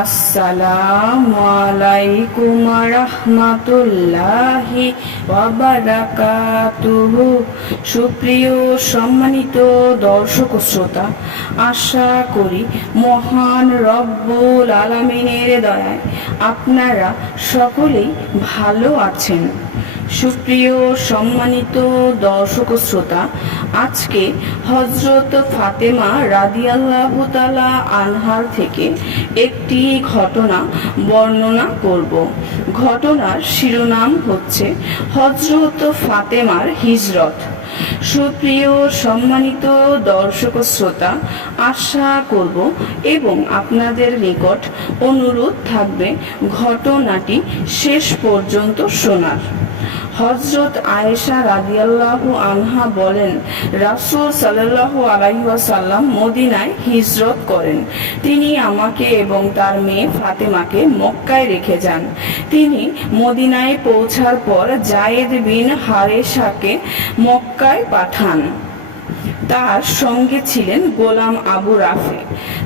আসসালামু আলাইকুম রাহমাতুল্লাহি ওয়া বারাকাতুহু। সুপ্রিয় সম্মানিত দর্শক ও শ্রোতা, আশা করি মহান রব্বুল আলামিনের দয়ায় আপনারা সকলেই ভালো আছেন। সুপ্রিয় সম্মানিত দর্শক ও শ্রোতা, আজকে হযরত ফাতেমা রাদিয়াল্লাহু তাআলা আনহার থেকে একটি ঘটনা বর্ণনা করব। ঘটনার শিরোনাম হচ্ছে হযরত ফাতেমার হিজরত। সুপ্রিয় সম্মানিত দর্শক ও শ্রোতা, আশা করব এবং আপনাদের নিকট অনুরোধ থাকবে ঘটনাটি শেষ পর্যন্ত শোনার। হযরত আয়েশা রাদিয়াল্লাহু আনহা বলেন, রাসূল সাল্লাল্লাহু আলাইহি ওয়াসাল্লাম মদিনায় হিজরত করেন। তিনি আমাকে এবং তার মেয়ে ফাতেমাকে মক্কায় রেখে যান। তিনি মদিনায় পৌঁছার পর যায়েদ বিন হারেসাকে মক্কায় পাঠান। তার সঙ্গে ছিলেন গোলাম আবু রাফে।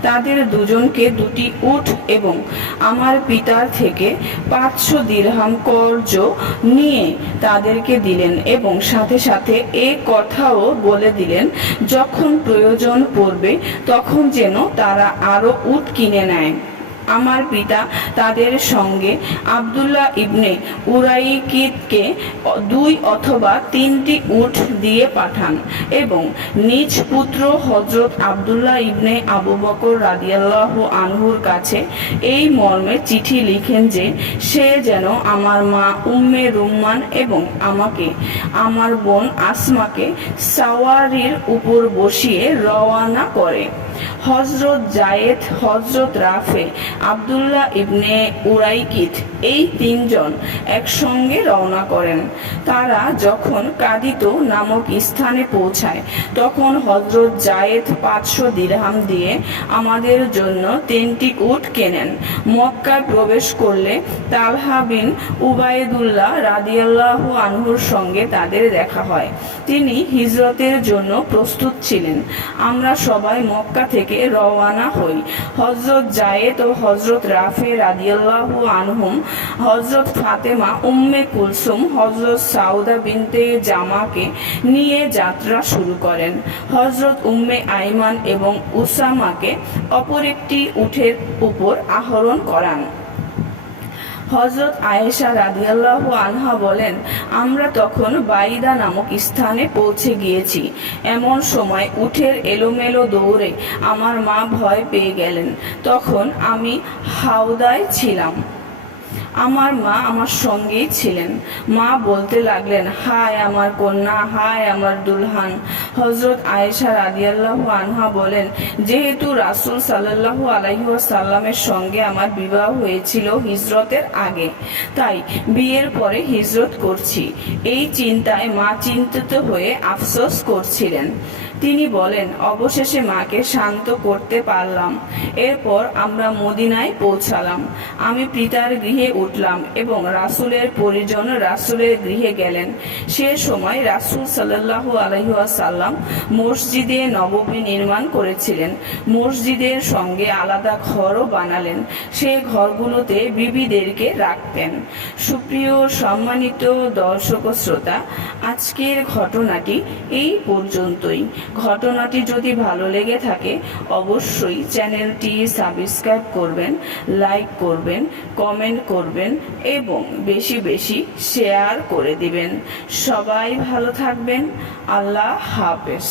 তাদের দুজনকে দুটি উট এবং আমার পিতার থেকে 500 দিরহাম কর্জ নিয়ে তাদেরকে দিলেন এবং সাথে সাথে এ কথাও বলে দিলেন, যখন প্রয়োজন পড়বে তখন যেন তারা আরো উট কিনে নেয়। আমার পিতা তাদের সঙ্গে আব্দুল্লাহ ইবনে উরাইকিতকে 2 অথবা 3টি উট দিয়ে পাঠান এবং নিজ পুত্র হযরত আব্দুল্লাহ ইবনে আবু বকর রাদিয়াল্লাহু আনহুর কাছে এই মর্মে চিঠি লিখেন যে সে যেন আমার মা উম্মে রুম্মান এবং আমাকে আমার বোন আসমাকে সাওয়ারির উপর বসিয়ে রওয়ানা করে। হযরত যায়েদ, হযরত রাফে, আব্দুল্লাহ ইবনে উরাইকিত এই 3 জন একসঙ্গে রওনা করেন। তারা যখন কাদিত নামক স্থানে পৌঁছায় তখন হযরত যায়েদ 500 দিরহাম দিয়ে আমাদের জন্য 3টি উট কেনেন। মক্কায় প্রবেশ করলে তালহা বিন উবাইদুল্লাহ রাদিয়াল্লাহু আনহুর সঙ্গে তাদের দেখা হয়। তিনি হিজরতের জন্য প্রস্তুত ছিলেন। আমরা সবাই মক্কা থেকে রওয়ানা হই। হযরত যায়েদ ও হযরত রাফে রাদিয়াল্লাহু আনহুম হযরত ফাতেমা, উম্মে কুলসুম, হযরত সাউদা বিনতে জামাকে নিয়ে যাত্রা শুরু করেন। হযরত উম্মে আইমান এবং উসামাকে অপর একটি উটের উপর আরোহণ করান। হযরত আয়েশা রাদিয়াল্লাহু আনহা বলেন, আমরা তখন বাইদা নামক স্থানে পৌঁছে গিয়েছি। এমন সময় উটের এলোমেলো দৌড়ে আমার মা ভয় পেয়ে গেলেন। তখন আমি হাওদায় ছিলাম। আমার মা আমার সঙ্গেই ছিলেন। মা বলতে লাগলেন, হায় আমার কন্যা, হায় আমার দুলহান। হযরত আয়েশা রাদিয়াল্লাহু আনহা বলেন, যেহেতু রাসূল সাল্লাল্লাহু আলাইহি ওয়াসাল্লামের সঙ্গে আমার বিবাহ হয়েছিল হিজরতের আগে, তাই বিয়ের পরে হিজরত করছি। এই চিন্তায় মা চিন্তিত হয়ে আফসোস করছিলেন। তিনি বলেন, অবশেষে মাকে শান্ত করতে পারলাম। এরপর আমরা মদিনায় পৌঁছালাম। আমি পিতার গৃহে উঠলাম এবং রাসূলের পরিজন রাসূলের গৃহে গেলেন। সে সময় রাসূল সাল্লাল্লাহু আলাইহি ওয়াসাল্লাম মসজিদে নববী নির্মাণ করেছিলেন। মসজিদের সঙ্গে আলাদা ঘরও বানালেন। সে ঘরগুলোতে বিবিদেরকে রাখতেন। সুপ্রিয় সম্মানিত দর্শক ও শ্রোতা, আজকের ঘটনাটি এই পর্যন্তই। ঘটনাটি যদি ভালো লেগে থাকে অবশ্যই চ্যানেলটি সাবস্ক্রাইব করবেন, লাইক করবেন, কমেন্ট করবেন এবং বেশি বেশি শেয়ার করে দিবেন। সবাই ভালো থাকবেন। আল্লাহ হাফেজ।